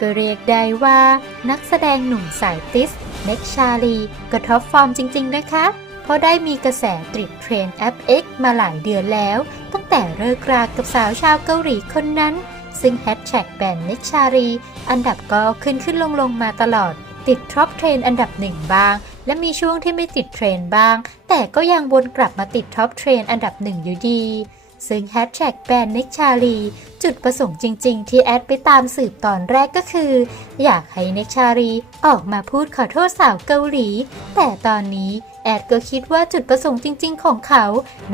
ก็เรียกได้ว่านักแสดงหนุ่มสายติสเน็กชาลีก็ท็อปฟอร์มจริง ๆ นะคะ เพราะได้มีกระแสติดเทรนแอป X มาหลายเดือนแล้ว ตั้งแต่เลิกรากับสาวชาวเกาหลีคนนั้น ซึ่งแฮชแท็กแบรนด์เน็กชาลีอันดับก็ขึ้นขึ้นลงลงมาตลอด ติดท็อปเทรนอันดับหนึ่งบ้าง และมีช่วงที่ไม่ติดเทรนบ้าง แต่ก็ยังวนกลับมาติดท็อปเทรนอันดับหนึ่งอยู่ดี ซึ่งแฮชแท็กแบรนด์เน็กชาลี จุดประสงค์จริง ๆ ที่แอดไปตามสืบตอนแรกก็คือ อยากให้เน็กชาลีออกมาพูดขอโทษสาวเกาหลี แต่ตอนนี้แอดก็คิดว่าจุดประสงค์จริง ๆ ของเขา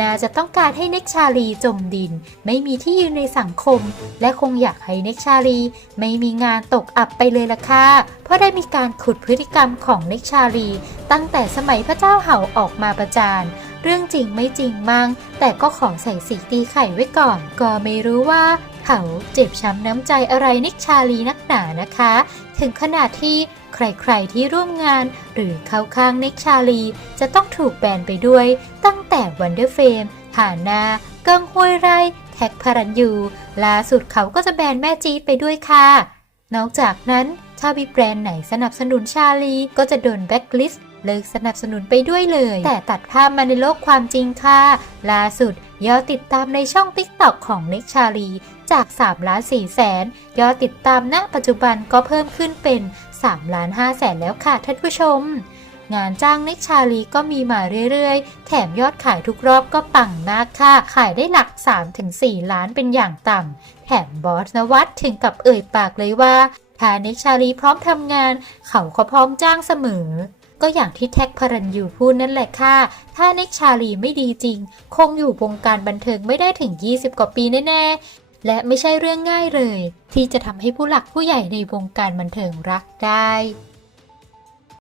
น่าจะต้องการให้เน็กชาลีจมดิน ไม่มีที่ยืนในสังคม และคงอยากให้เน็กชาลี ไม่มีงานตกอับไปเลยล่ะค่ะ เพราะได้มีการขุดพฤติกรรมของเน็กชาลี ตั้งแต่สมัยพระเจ้าเห่าออกมาประจาน เรื่องจริงไม่จริงมั่ง แต่ก็ขอใส่สีตีไข่ไว้ก่อน ก็ไม่รู้ว่าเขาเจ็บช้ำน้ำใจอะไรนิกชาลีนักหนานะคะ ถึงขนาดที่ใครๆที่ร่วมงาน หรือเข้าข้างนิกชาลี จะต้องถูกแบนไปด้วย ตั้งแต่วันเดอร์เฟมหานาเกิงห้วยไร่ แท็กพารันยูล่าสุดเขาก็จะแบนแม่จีไปด้วยค่ะ นอกจากนั้นถ้ามีแบรนด์ไหนสนับสนุนชาลี ก็จะโดนแบ็คลิสต์ เลิกสนับสนุนไปด้วยเลย แต่ตัดภาพมาในโลกความจริงค่ะ ล่าสุดยอดติดตามในช่อง TikTok ของเน็กชาลีจาก3ล้าน4แสนยอดติดตามณปัจจุบันก็เพิ่มขึ้นเป็น3ล้าน5แสนแล้วค่ะท่านผู้ชม งานจ้างเน็กชาลีก็มีมาเรื่อยๆ แถมยอดขายทุกรอบก็ปังมากค่ะ ขายได้หลัก 3-4 ล้านเป็นอย่างต่ำแถมบอสนวัตถึงกับเอ่ยปากเลยว่าถ้าเน็กชาลีพร้อมทำงาน เขาก็พร้อมจ้างเสมอ ก็อย่างที่แท็กพรันยูพูดนั่นแหละค่ะ ถ้านิกชาลีไม่ดีจริง คงอยู่วงการบันเทิงไม่ได้ถึง 20 กว่าปีแน่ๆ และไม่ใช่เรื่องง่ายเลย ที่จะทำให้ผู้หลักผู้ใหญ่ในวงการบันเทิงรักได้